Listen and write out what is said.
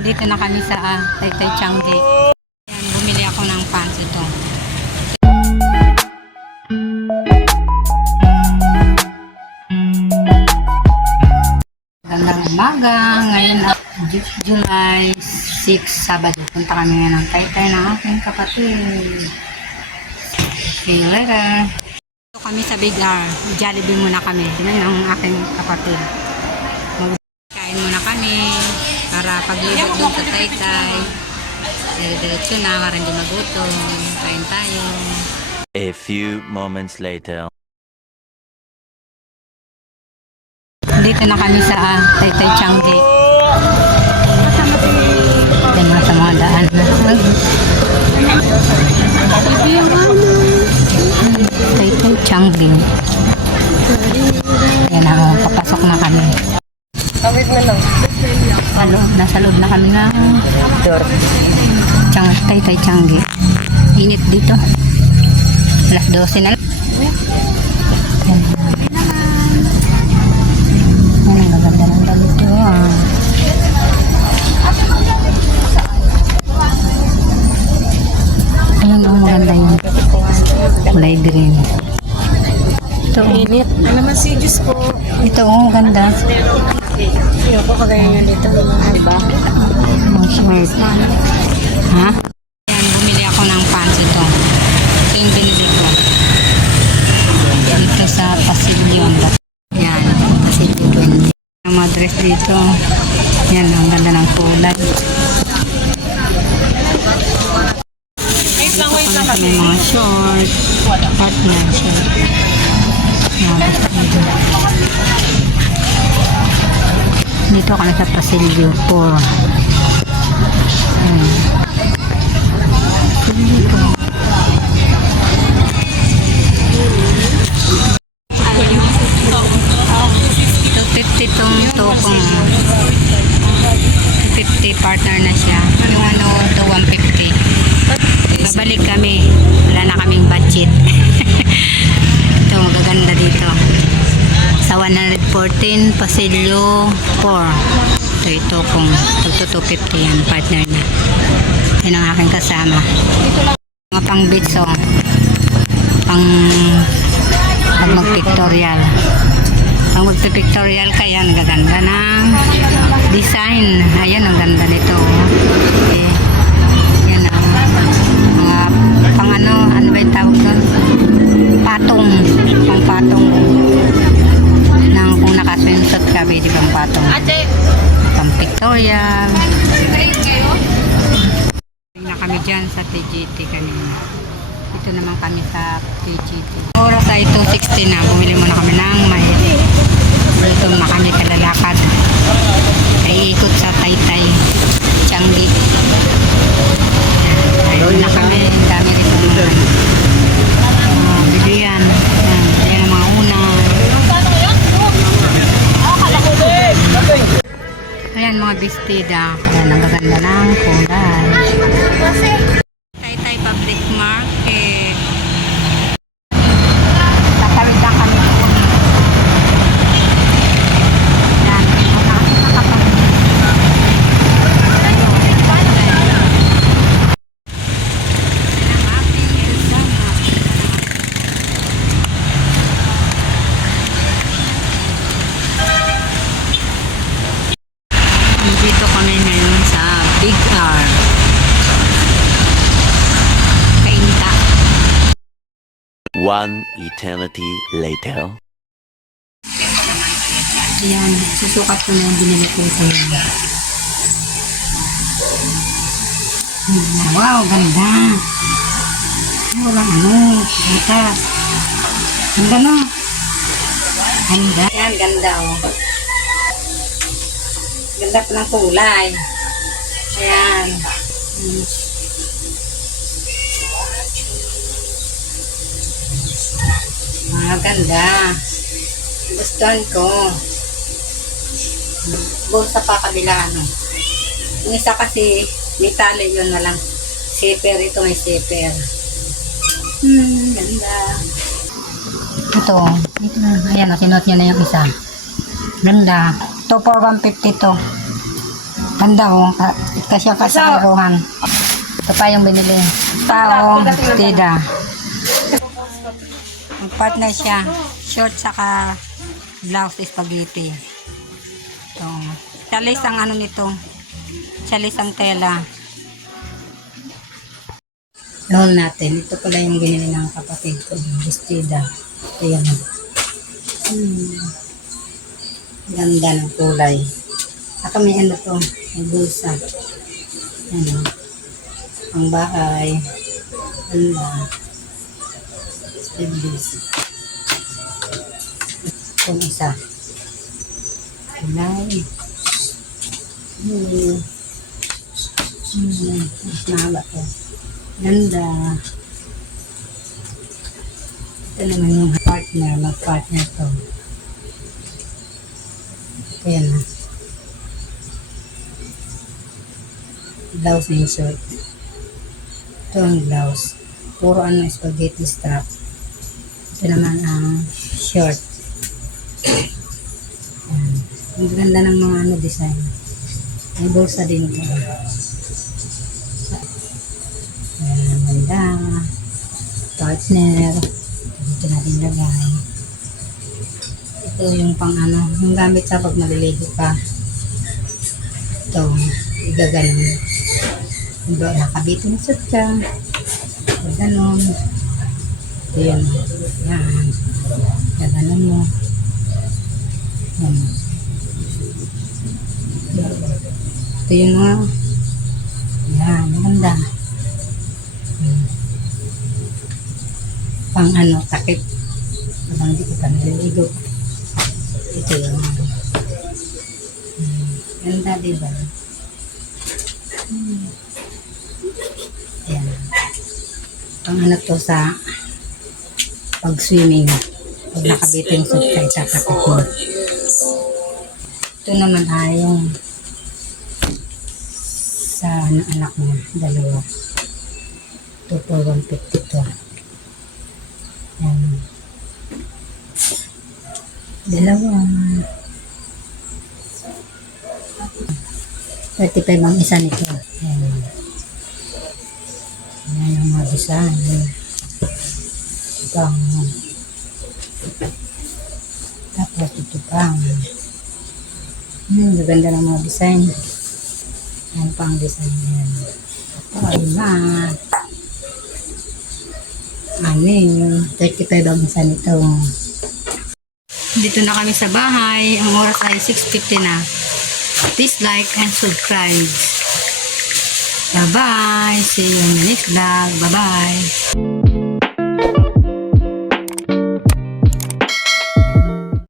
Dito na kami sa uh, Taytay Changi. Ayan, bumili ako ng pants ito. Gandang umaga. Ngayon na Ju- July 6, Sabado. Punta kami ngayon ng Taytay ng aking kapatid. See you later. Dito kami sa Big R. Jollibee muna kami. Yan ang aking kapatid. Paglibot dun sa Taytay. Dire-diretso na para hindi magutom. Kain tayo. A few moments later. Dito na kami sa ah, Taytay Changi. Yan na sa mga daan. Taytay Changi. Nasa loob na kami ng Door. Chang, Taytay Changi. Init dito. Alas 12 na lang. Yan. Yan, ang gaganda ng ganito ah. Ayan ang maganda yun. Kulay green. Ito, oh. Init. Ano naman si Diyos po. ito oh, maganda. Ayoko kagaya nga dito. Diba? Shirt. Ha? Yan, bumili ako ng pants ito. Ito yung binili ko. Dito sa Pasilyon. Yan, Pasilyon 20. Ang mga dress dito. Yan, ang ganda ng kulay. Lang May mga short. Partner short. Yan, basta dito. Dito kami sa Pasilyo 4. Ayan. 114, Pasilyo 4. Ito, ito kung ito 250 yan, partner na. Yan ang aking kasama. Mga pang beach oh. Pang pag mag-pictorial. Pag magpipictorial ka yan, gaganda ng design. Ayan, ang ganda nito. Eh, TGT kanina. Ito naman kami sa TGT. Oras ay 2.60 na. Bumili muna kami ng mahili. Gutom na kami kalalakad. Ay ikot sa Taytay. Changi. Ayun na kami. Dami rito mga uh, bilian. Yan. Yan ang mga unan. Ayan mga bestida. Ayan ang gaganda ng kulay. Taytay Public Market. Tatawid lang kami doon. Yan. Nakakapag- Dito kami ngayon sa Big R. Kainta. One eternity later. Ayan, susukat ko na yung binili ko ito. Wow, ganda. Walang ano, butas. Ganda no? Ganda. Yan, ganda oh. Ganda pa ng kulay. Ayan. Hmm. Ah, ganda. Gustuhan ko. Bulsa pa kabila ano. Yung isa kasi may tali yun na lang. Zipper ito may zipper. Hmm, ganda. Ito, ito ayan, sinuot niya na yung isa. Ganda. Ito for 150 to. Ganda oh. Ka- Kasya ka sa karuhan. Ito pa yung binili. Taong tida. Ang partner siya. Short saka blouse spaghetti. Ito. Chalis ang ano nito. Chalis ang tela. Roll natin. Ito pala yung binili ng kapatid ko. Bestida. Ayan. Hmm. Ganda ng kulay. Saka may ano to. May bulsa. Ano. Ang bahay. Ganda. Stabilis. Itong isa. Kulay. Hmm. Hmm. Mas mahaba to. Ganda. Ito naman yung partner. Mag-partner to. Ayan na. Blouse na yung short. Ito ang blouse. Puro ano, spaghetti strap. Ito naman ang short. Ayan. Ang ganda ng mga ano design. May bulsa din ito. Ayan, ganda. Partner. Dito natin lagay. Ito yung pang ano, yung gamit sa pag maliligo ka. Ito, igaganon. Hindi, nakabitin sa ka. Gaganon. Yun. Yan. Gaganon mo. Yan. Ito yung mga yan, maganda. Hmm. Pang ano, takip. Habang di ka naliligo. Ito yung ano. Hmm. Ganda, di ba? Hmm. Ayan. Pang ano to sa pag-swimming. Pag nakabitin sa kay tatakip mo. Ito naman ay yung sa anak niya, dalawa. Ito po, 150 to. Yan. Dalawa. 35 ang isa nito. Yan. Yan yung mga design. Ang tapos ito pang hmm, maganda ng mga design. Yan pang design yan. Ito ay na. Ano yun? 35 ang isa nito. Dito na kami sa bahay. Ang oras ay 6.50 na. Please like and subscribe. Bye-bye. See you in the next vlog. Bye-bye.